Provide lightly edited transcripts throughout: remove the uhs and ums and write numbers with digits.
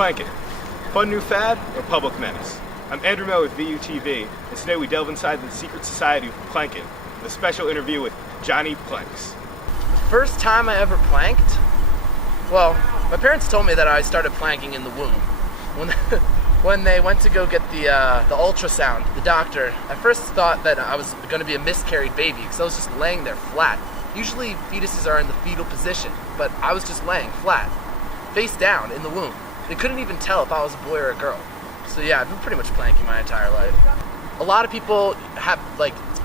Planking, fun new fad or public menace? I'm Andrew Mel with VUTV, and today we delve inside the secret society of planking with a special interview with Johnny Planx. First time I ever planked? Well, my parents told me that I started planking in the womb. When they went to go get the ultrasound, the doctor, I first thought that I was going to be a miscarried baby because I was just laying there flat. Usually fetuses are in the fetal position, but I was just laying flat, face down in the womb. They couldn't even tell if I was a boy or a girl. So yeah, I've been pretty much planking my entire life. A lot of people have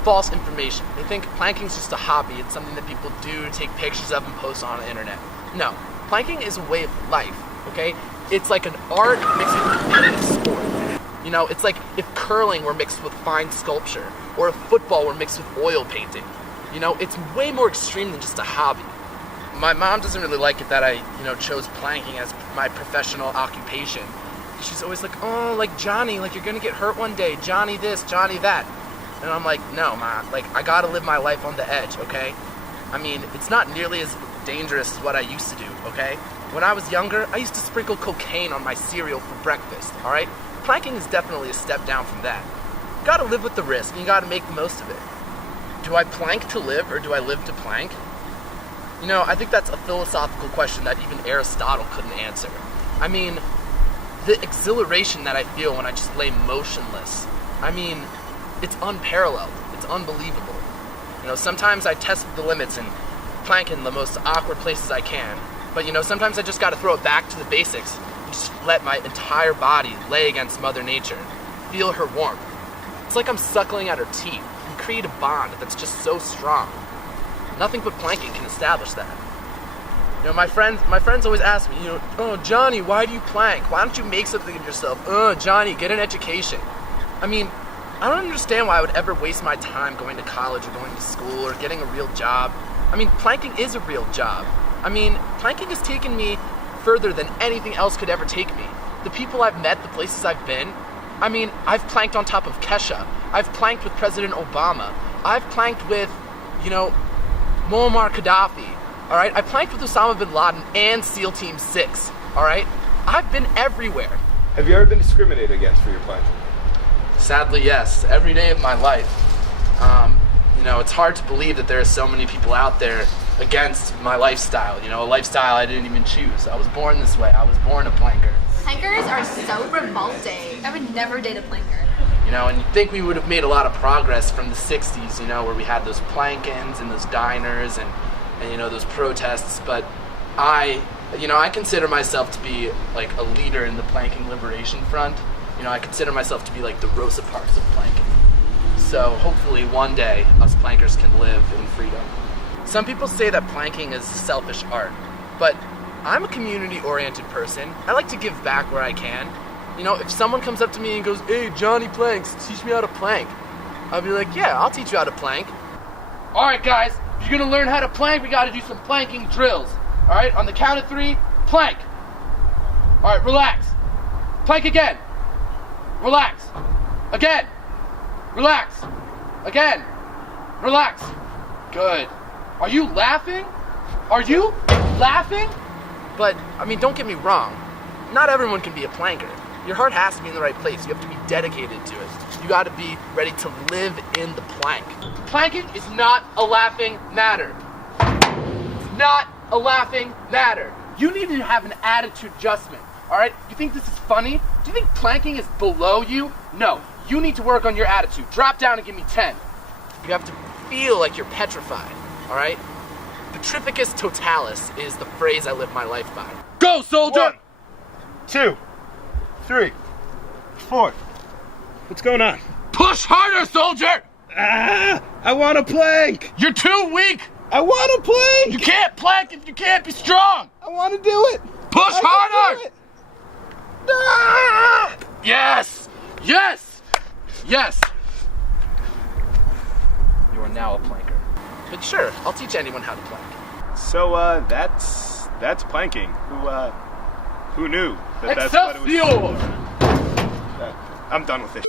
false information. They think planking's just a hobby. It's something that people do, take pictures of and post on the internet. No, planking is a way of life, okay? It's like an art mixed with a competitive sport. You know, it's like if curling were mixed with fine sculpture, or if football were mixed with oil painting. You know, it's way more extreme than just a hobby. My mom doesn't really like it that I, chose planking as my professional occupation. She's always like, oh, like Johnny, like you're gonna get hurt one day, Johnny this, Johnny that. And I'm like, no, Ma, like I gotta live my life on the edge, okay? I mean, it's not nearly as dangerous as what I used to do, okay? When I was younger, I used to sprinkle cocaine on my cereal for breakfast, alright? Planking is definitely a step down from that. You gotta live with the risk, and you gotta make the most of it. Do I plank to live, or do I live to plank? I think that's a philosophical question that even Aristotle couldn't answer. I mean, the exhilaration that I feel when I just lay motionless, it's unparalleled. It's unbelievable. Sometimes I test the limits and plank in the most awkward places I can. But sometimes I just gotta throw it back to the basics and just let my entire body lay against Mother Nature, feel her warmth. It's like I'm suckling at her teeth and create a bond that's just so strong. Nothing but planking can establish that. My friends always ask me, oh, Johnny, why do you plank? Why don't you make something of yourself? Oh, Johnny, get an education. I don't understand why I would ever waste my time going to college or going to school or getting a real job. Planking is a real job. Planking has taken me further than anything else could ever take me. The people I've met, the places I've been. I've planked on top of Kesha. I've planked with President Obama. I've planked with, Muammar Gaddafi. Alright? I planked with Osama bin Laden and SEAL Team 6. Alright? I've been everywhere. Have you ever been discriminated against for your planking? Sadly, yes. Every day of my life. It's hard to believe that there are so many people out there against my lifestyle. A lifestyle I didn't even choose. I was born this way. I was born a planker. Plankers are so revolting. I would never date a planker. And you'd think we would have made a lot of progress from the 60s, where we had those plank-ins and those diners and those protests, but I consider myself to be like a leader in the planking liberation front. I consider myself to be like the Rosa Parks of planking. So hopefully one day us plankers can live in freedom. Some people say that planking is a selfish art, but I'm a community-oriented person. I like to give back where I can. If someone comes up to me and goes, hey, Johnny Planks, teach me how to plank, I'll be like, yeah, I'll teach you how to plank. Alright guys, if you're gonna learn how to plank, we gotta do some planking drills. Alright, on the count of 3, plank. Alright, relax. Plank again. Relax. Again. Relax. Again. Relax. Good. Are you laughing? Are you laughing? But, don't get me wrong. Not everyone can be a planker. Your heart has to be in the right place. You have to be dedicated to it. You gotta be ready to live in the plank. Planking is not a laughing matter. It's not a laughing matter. You need to have an attitude adjustment, alright? You think this is funny? Do you think planking is below you? No. You need to work on your attitude. Drop down and give me 10. You have to feel like you're petrified, alright? Petrificus totalis is the phrase I live my life by. Go, soldier! 1, 2, 3, 4. What's going on? Push harder, soldier! I want to plank! You're too weak! I want to plank! You can't plank if you can't be strong! I want to do it! Push harder! Do it. Ah! Yes! Yes! Yes! You are now a planker. But sure, I'll teach anyone how to plank. So, that's planking. Who knew that's what it was Excelsior! for? I'm done with this.